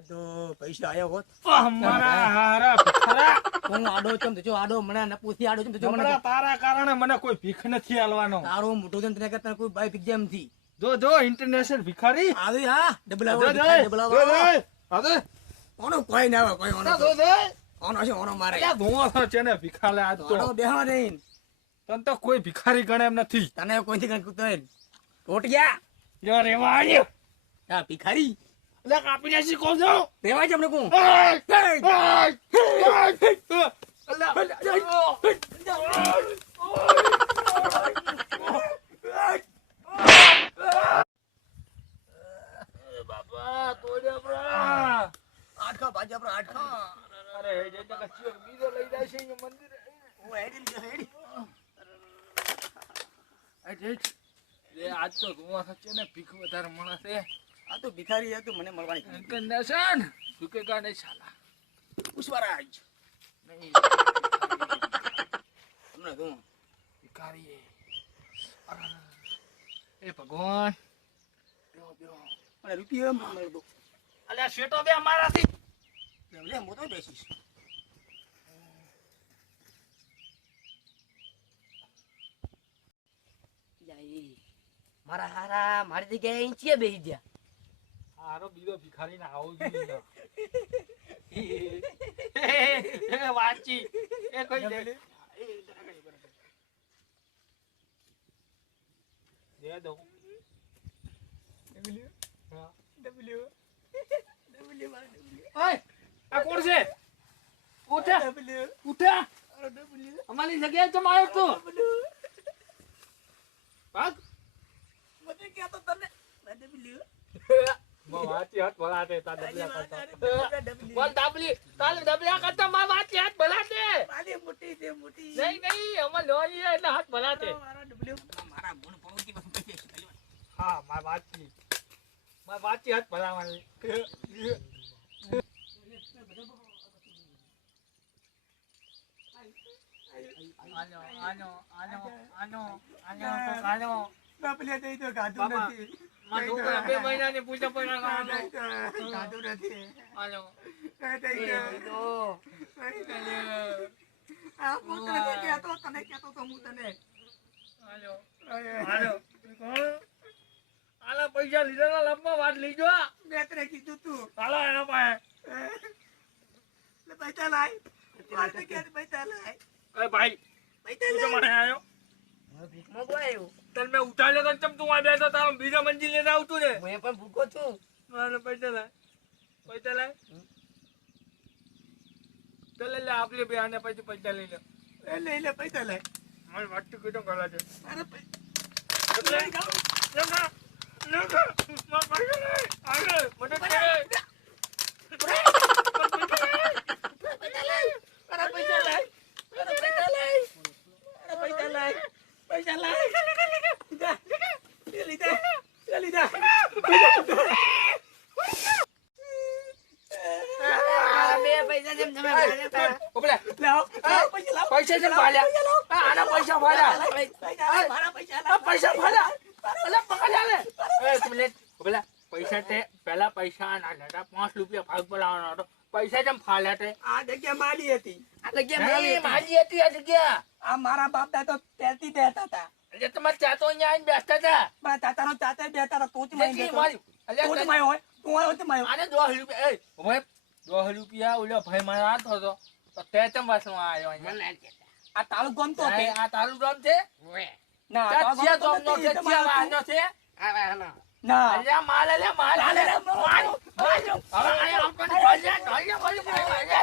આ તો પૈસા આયા હોત મારા હારા ભિખારા હું આડો ચમ તો જો આડો મને ન પૂછી આડો ચમ તો જો મને હમણાં તારા કારણે મને કોઈ ભીખ નથી આલવાનો તારો મોટો જન તને કરતા કોઈ બાઈ એક્ઝામ થી જો ઇન્ટરનેશનલ ભિખારી આવી હા ડબલ આવો જો ડબલ આવો અરે ઓનો કોઈ ના આવે કોઈ ઓનો જો ઓનો છે ઓનો મારે અલ્યા ધોવા છે ને ભિખાલે આજ તો ઓનો બેહવા નહીં તને તો કોઈ ભિખારી ગણે એમ નથી તને કોઈથી કઈ કુતો ટોટ ગયા જો રેવા આવ્યો હા ભિખારી એટલે કાપી નાસી કહું છો રેવા જ અમને કોણ બાપા તોડ્યા પ્રા આઠખા બાજા પર આઠખા અરે જે જગા ચિયો બીજો લઈ જાય છે એ મંદિર ઓ હેડી એ આજ તો ધુઆ સચ્ચે ને ભીખ વધારે મળે છે આ તો ભિખારી હતું મને મળવાની ઇન્ટરનેશન ઝુકેગા નહીં સાલા પુષ્પરાજ નહીં તમને કહું ભિખારી એ ભગવાન બેહો મને રૂપિયા મળે દો અલ્યા શેટો બે અમારાથી લે હું તો બેસીશ મારા હારા મારી જગ્યાએ ઈંચીએ બેસી ગયા હારો બીજો ભિખારી ને આવો જોઈએ વાંચી એ કોઈ દે દો ડબલ્યુ ઓય આ કોણ છે ઉઠા ઉઠા અમારી જગ્યાએ જમ આવ્યો તું ભાગ મને ક્યાં તો તને ડબલ્યુ વાંચી હાથ ભલાતે તા ડબલ્યા કરતા બોલ ડબલી તાલે ડબલ્યા કરતા માં વાંચી હાથ ભલાતે મારી મોટી છે મોટી નહીં અમાર લોહી એટલે હાથ ભલાતે મારા ડબલ્યુ મારા ગુણ પહોંચી બસ હા માં વાંચી હાથ ભલાવાની આનો ડબલ્યુ દઈ તો ગાધું નથી માં છોકરા 2 મહિનાની પૂજા પણ ગાધું નથી આનો દઈ દો આ પુત્ર કે કહેતો તને કહેતો તો હું તને આલા પૈસા લીધા લંબા વાત લીજો મેં તને કીધું તું હાલો એના પાસે લે પૈસા લાય મારે કે પૈસા લાય એ ભાઈ પૈસા તું તો મને આવ્યો મો બોલાયો તને મેં ઉઠાડ્યો તો ચમ તું આ બેઠો તારો બીજા મંજિલ લેતા આવતું ને હું પણ ભૂખો છું મને પૈસા લાય તો લે આપલે બે આને પછી પૈસા લઈ લે લે પૈસા લાય મારી વાત તો કીધું કલા છે અરે પૈસા છે ભાલ્યા આના પૈસા ભાલ્યા પૈસા ભાલ્યા અલા પકડ્યા લે એ તુલે ઓબલા પૈસા તે પહેલા પૈસા ના લેતા 5 રૂપિયા ભાગ બોલાવવાનો હતો પૈસા જેમ ફાલ્યા તે આ જગ્યા મારી હતી આ જગ્યા મારી હતી આ જગ્યા આ મારા બાપ દાદા તો પહેરતી બેઠા હતા એટલે તમાર ચાતો અહીંયા આવીને બેસતા હતા મારા તાતાનો ચાતે બેઠા હતા તું જ મારી મારી તું જ માયો હોય તું આવ્યો તો માયો આને 10 રૂપિયા એ ભાઈ 10 રૂપિયા ઓલો ભાઈ મારા હાથ હતો તો તે ચમ વાસમાં આવ્યો અહીંયા આ તાલુક ગામ તો છે આ તાલુ ગામ છે ના ચાચિયા ગામ નો છે ચિયાવાનો છે ના અલ્યા માલ માલ માલ હવે અહીંયા આપણને ભજ્યા ભજ્યા ભજ્યા